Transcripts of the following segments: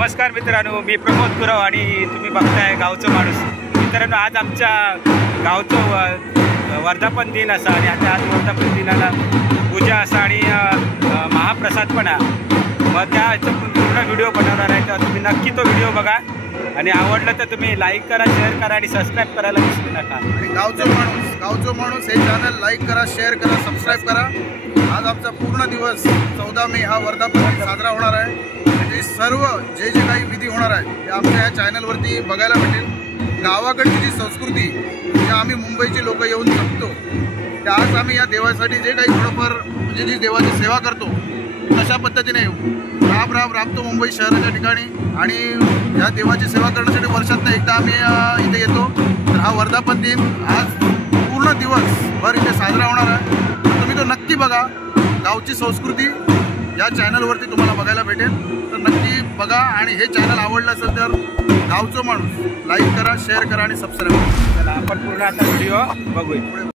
नमस्कार मित्रांनो, मी प्रमोद गुरव आणि तुम्ही बघताय गावचं माणूस. मित्रांनो, आज आमच्या गावचं वर्धापन दिन असा आणि आता आज वर्धापन दिनाला पूजा असा आणि महाप्रसाद पण आहे. मग त्याचा पूर्ण व्हिडिओ बनवणार आहे, तर तुम्ही नक्की तो व्हिडिओ बघा आणि आवडलं तर तुम्ही लाईक करा, शेअर करा आणि सबस्क्राईब करायला विसरू नका. आणि गावचं माणूस हे चॅनल लाईक करा, शेअर करा, सबस्क्राईब करा. आज आमचा पूर्ण दिवस 14 मे हा वर्धापन दिन साजरा होणार आहे. आणि सर्व जे काही विधी होणार आहे ते आमच्या या चॅनलवरती बघायला भेटेल. गावाकडची जी संस्कृती जी आम्ही मुंबईचे लोक येऊन जगतो, त्या आज आम्ही या देवासाठी जे काही थोडंफार म्हणजे जी देवाची सेवा करतो तशा पद्धतीने राबतो मुंबई शहराच्या ठिकाणी. आणि या देवाची सेवा करण्यासाठी वर्षातनं एकदा आम्ही इथे येतो. तर हा वर्धापन दिन आज पूर्ण दिवसभर इथे साजरा होणार आहे. तुम्ही तो नक्की बघा. गावची संस्कृती या चॅनलवरती तुम्हाला बघायला भेटेल, तर नक्की बघा. आणि हे चॅनल आवडलं असेल तर गावचं माणूस लाईक करा, शेअर करा आणि सबस्क्राईब करा. चला आपण पूर्ण आता व्हिडिओ बघूया.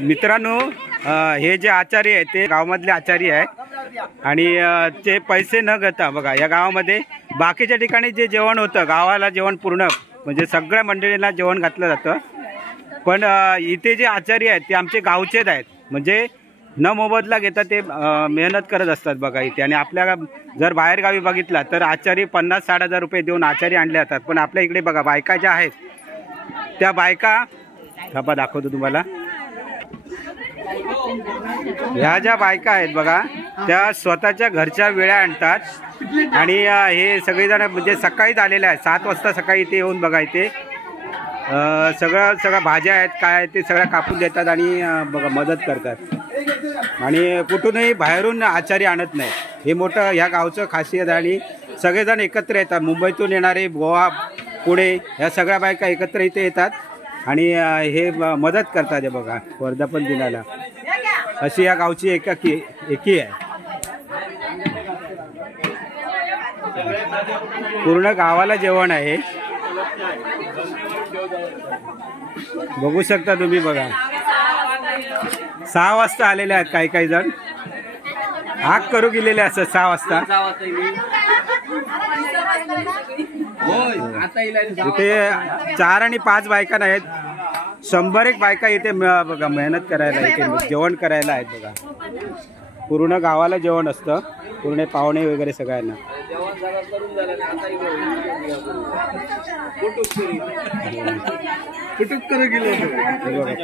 मित्रांनो, हे जे आचार्य आहेत ते गावामधले आचार्य आहेत आणि ते पैसे न घेता बघा या गावामध्ये बाकीच्या ठिकाणी जे जेवण होतं, गावाला जेवण पूर्ण म्हणजे सगळ्या मंडळींना जेवण घातलं जातं. पण इथे जे आचार्य आहेत ते आमचे गावचेच आहेत, म्हणजे न मोबदला घेता ते मेहनत करत असतात बघा इथे. आणि आपल्या जर बाहेरगावी बघितला तर आचार्य 50-60 हजार रुपये देऊन आचार्य आणले जातात. पण आपल्या इकडे बघा बायका ज्या आहेत त्या बायका थापा दाखवतो तुम्हाला. ह्या ज्या बायका आहेत बघा त्या स्वतःच्या घरच्या वेळा आणतात आणि हे सगळेजण म्हणजे सकाळीच आलेले आहेत. 7 वाजता सकाळी इथे येऊन बघा इथे सगळ्या भाज्या आहेत काय आहेत ते सगळ्या कापून देतात आणि बघा मदत करतात. आणि कुठूनही बाहेरून आचार्य आणत नाही. हे मोठं ह्या गावचं खासियत. आणि सगळेजण एकत्र येतात, मुंबईतून येणारे, गोवा, पुणे ह्या सगळ्या बायका एकत्र इथे येतात आणि हे मदत करतात. हे बघा वर्धापन दिनाला अशी या गावची एकी आहे. पूर्ण गावाला जेवण आहे, बघू शकता तुम्ही. बघा 6 वाजता आलेले आहेत काही जण, हाक करू गेलेले असतात 6 वाजता. इथे 4 आणि 5 बायका नाहीत, 100 बायका इथे बघा मेहनत करायला, इथे जेवण करायला आहेत बघा. पूर्ण गावाला जेवण असतं, पूर्ण पाहुणे वगैरे सगळ्यांना.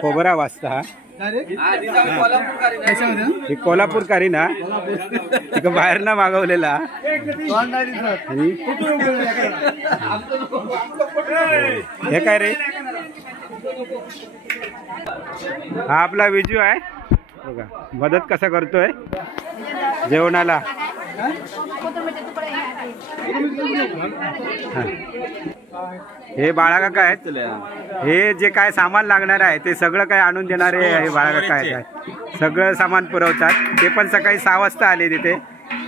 खोबरा वाजता हा कोल्हापूरकारी ना, तिकडं बाहेर ना मागवलेला. हे काय रे, हा आपला विजू आहे बघा, मदत कसा करतोय जेवणाला. हे बाळाकाका आहेत, हे जे काय सामान लागणार आहे ते सगळं काय आणून देणारे हे बाळाकाका आहेत. सगळं सामान पुरवतात. ते पण सकाळी 6 वाजता आले तिथे,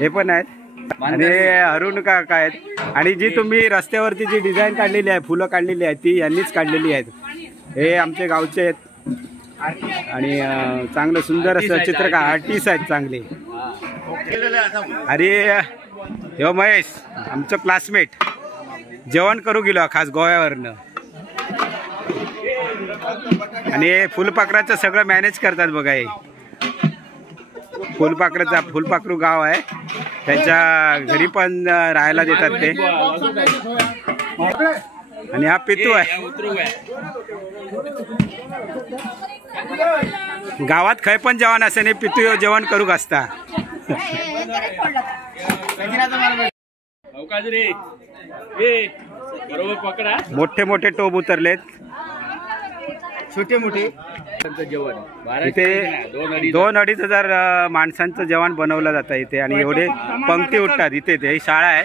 हे पण आहेत. आणि अरुण काका आहेत. आणि जी तुम्ही रस्त्यावरती जी डिझाईन काढलेली आहे, फुलं काढलेली आहेत, ती यांनीच काढलेली आहेत. हे आमचे गावचे आहेत आणि चांगलं सुंदर असं चित्रकार आर्टिस्ट आहेत चांगले. अरे हो महेश, आमचं क्लासमेट जेवण करू गेलो खास गोव्यावरनं. आणि फुलपाखराचं सगळं मॅनेज करतात बघा. हे फुलपाखरू गाव आहे, त्यांच्या घरी पण राहायला देतात ते. आणि हा पितू आहे. गावात खय पण जेवण असे नाही, पितू जेवण करू असता. मोठे मोठे टोप उतरलेत, छोटे मोठे. इथे 2-2.5 हजार माणसांचं जेवण बनवलं जातं इथे. आणि एवढे पंक्ती उठतात इथे. ते शाळा आहे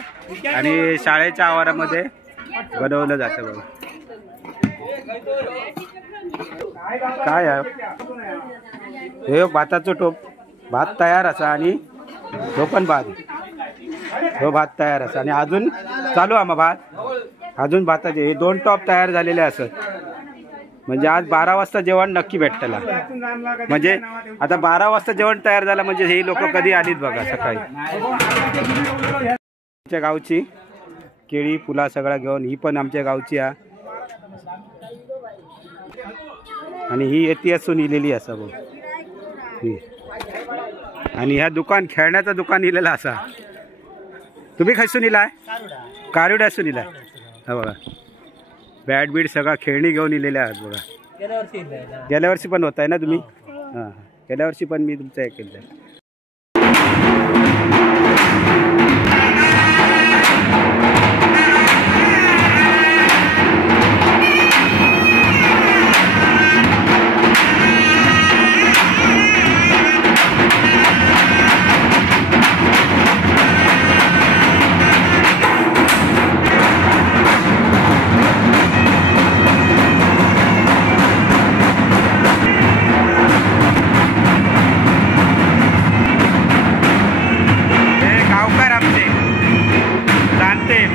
आणि शाळेच्या आवारामध्ये बनवलं जातं बघा. काय आहे हे, भाताचं टोप, भात तयार असा आणि तो पण भात, तो भात तयार असा. आणि अजून चालू आम्हा भात, अजून भाताचे हे 2 टॉप तयार झालेले असत. म्हणजे आज 12 वाजता जेवण नक्की भेटतला. म्हणजे आता 12 वाजता जेवण तयार झालं म्हणजे ही लोक कधी आलीत बघा सकाळी. आमच्या गावची केळी फुला सगळं घेऊन ही पण आमच्या गावची आहे आणि ही येते असून इलेली असा बघ. आणि ह्या दुकान खेळण्याचं दुकान इलेला असा. तुम्ही खयसून इलाय? कारुड असून इलाय. हा बघा बॅट बीट सगळा खेळणी घेऊन इलेल्या आहेत बघा. गेल्या वर्षी पण होत आहे ना तुम्ही? हां गेल्या वर्षी पण मी तुमचं हे केलं.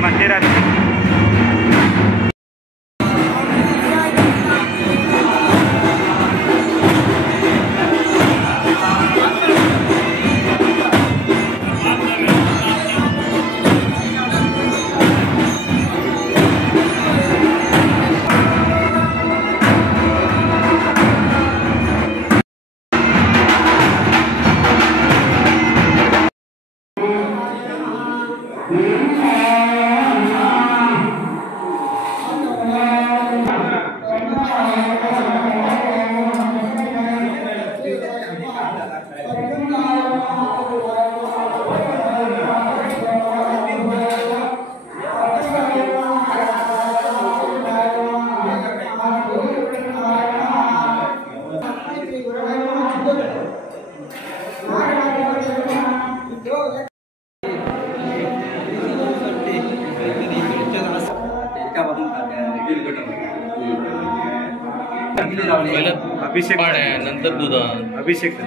मंदिरात अभिषेक नंतर दूध अभिषेक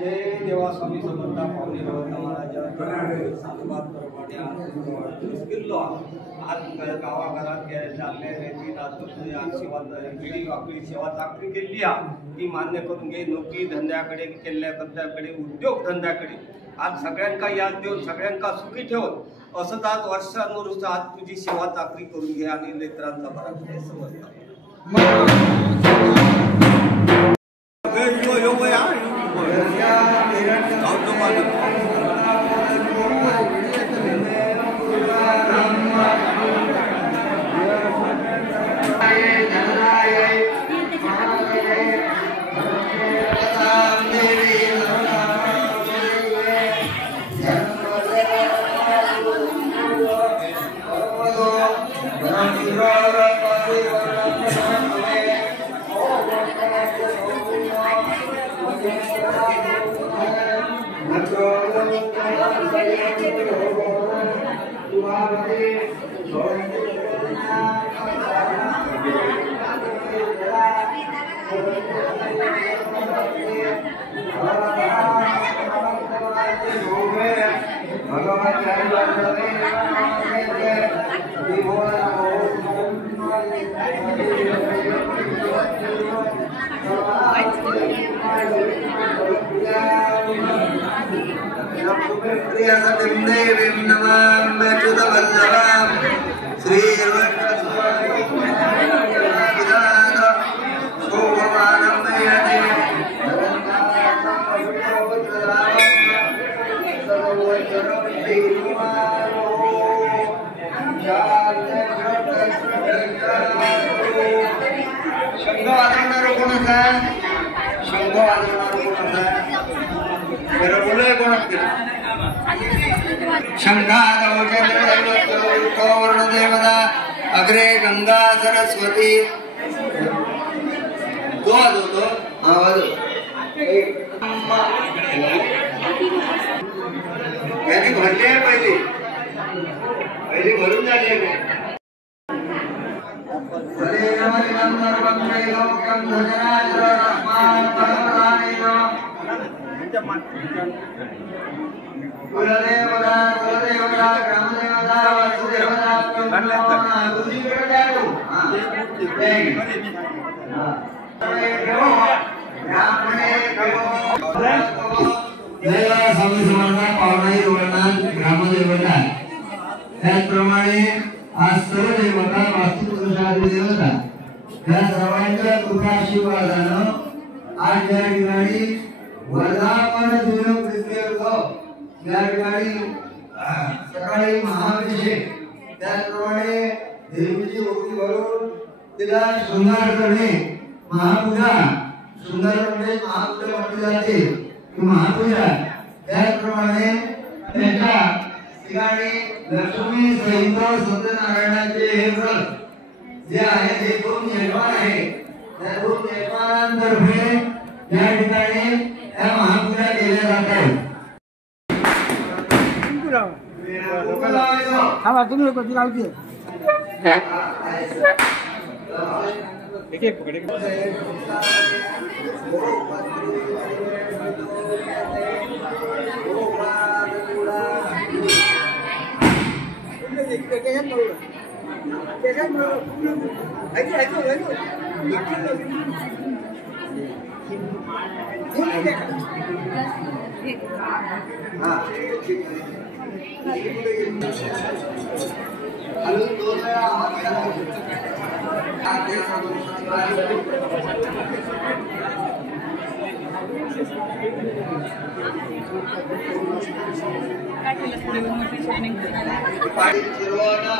जय देवा स्वामी समर्था पावली भगवंत महाराज आज गावाघरात चालले रेती आज सेवा पिढी आपली सेवा चाकरी केली ती मान्य करून घे. नोकरी धंद्याकडे केलेल्या धंद्याकडे उद्योग धंद्याकडे आज सगळ्यांका याद देऊन सगळ्यांका सुखी ठेवून असंच आज वर्षानुवर्ष आज तुझी सेवा चाकरी करून घे आणि लेकरांचा बरा समजता शंख शंखादेवता अग्रे गंगा सरस्वती तो आवाज होतो आवाज त्याची भरली आहे पहिली भरून झाली आहे कुलदेवता कुलदेवता ग्रामदेवता वासुदेवता स्वामी समर्थ पावनाई वर्णन ग्रामदेवता त्याचप्रमाणे आज सर्व देवता वास्तुपुरुषादी देवता या सर्वांच्या कृपा आशीर्वादानं आज या ठिकाणी वर्धापन दिनप्रीत्यर्थ या ठिकाणी सकाळी महाअभिषेक त्याचप्रमाणे देवीची भक्ती करून तिला शृंगार करणे महापूजा सुंदर म्हणजे महापूजा म्हटली जाते की महापूजा त्याचप्रमाणे त्याच्या ठिकाणी लक्ष्मी सहित सत्यनारायणाचे हे व्रत जे आहे ते 2 यजमान आहे त्या 2 यजमानांतर्फे या ठिकाणी त्या महापूजा केल्या जातात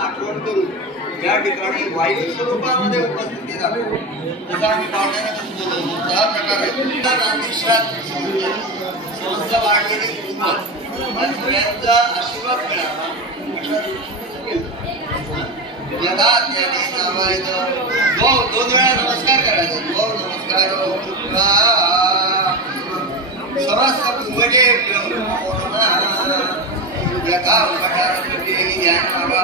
आठवण करून या ठिकाणी वायू स्वरूपामध्ये उपस्थिती दाखवतो जसं आम्ही पावण्याला बोलतो त्या प्रकारे संस्था वाढलेली सगळ्यांचा आशीर्वाद मिळावा नावायचं 2 वेळा नमस्कार करायचा नमस्कार समस्त कुंभजे यथा ज्ञान बाबा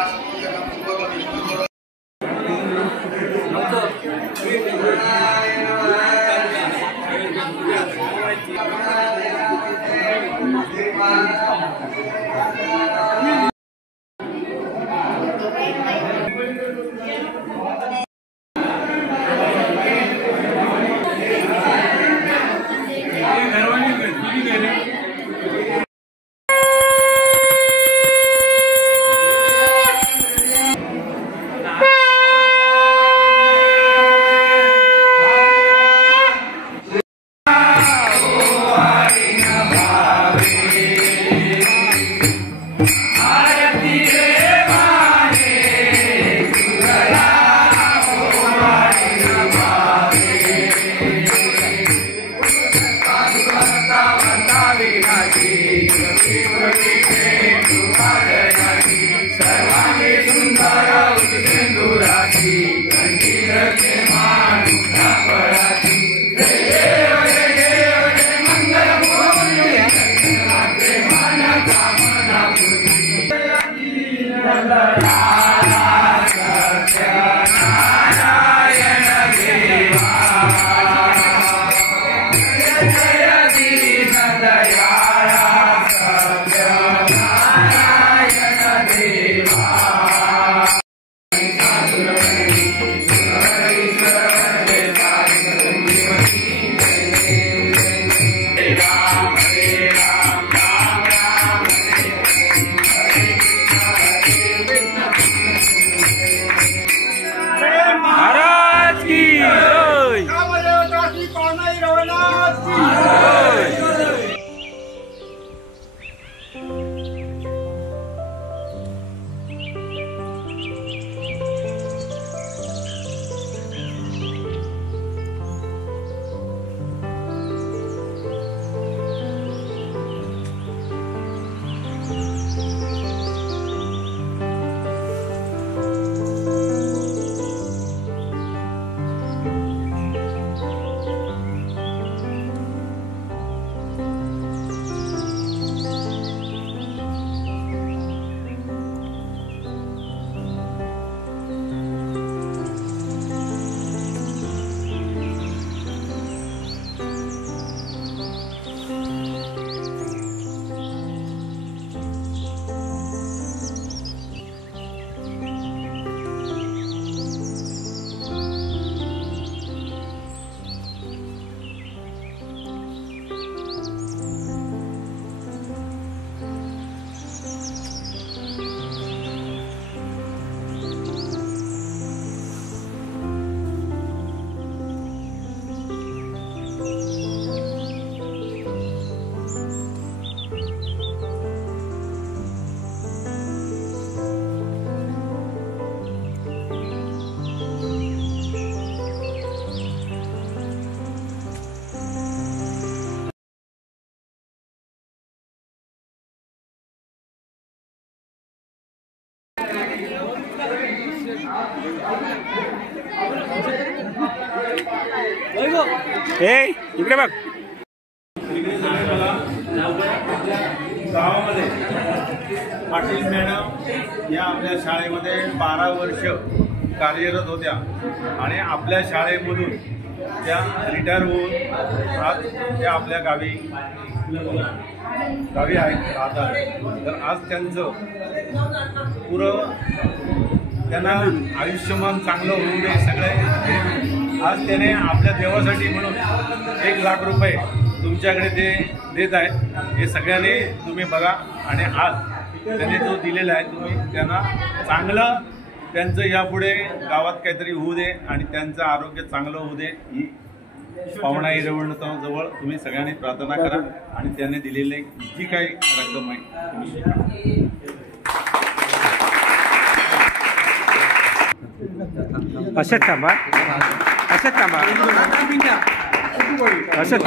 विष्णू ए इकडे बघ. गावामध्ये पाटील मॅडम या आपल्या शाळेमध्ये 12 वर्ष कार्यरत होत्या आणि आपल्या शाळेमधून त्या रिटायर होऊन आज त्या आपल्या गावी आहेत राहतात. तर आज त्यांचं पुरं त्यांना आयुष्यमान चांगलं होऊ दे सगळे. आज त्याने आपल्या देवासाठी म्हणून 1 लाख रुपये तुमच्याकडे ते देत आहेत. हे सगळ्यांनी तुम्ही बघा आणि आज त्याने तो दिलेला आहे. तुम्ही त्यांना चांगलं त्यांचं यापुढे गावात काहीतरी होऊ दे आणि त्यांचं आरोग्य चांगलं होऊ दे ही पाहुणा जवळ तुम्ही सगळ्यांनी प्रार्थना करा आणि त्याने दिलेली जी काही रक्कम आहे तुम्ही स्वीकारा. असंच थांबा, असंच थांबा, असंच.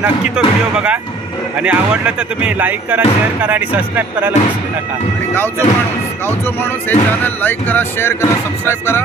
नक्की तो व्हिडिओ बघा आणि आवडलं तर तुम्ही लाईक करा, शेअर करा आणि सबस्क्राईब करायला विसरू नका. आणि गावचो माणूस हे चॅनल लाईक करा, शेअर करा, सबस्क्राईब करा.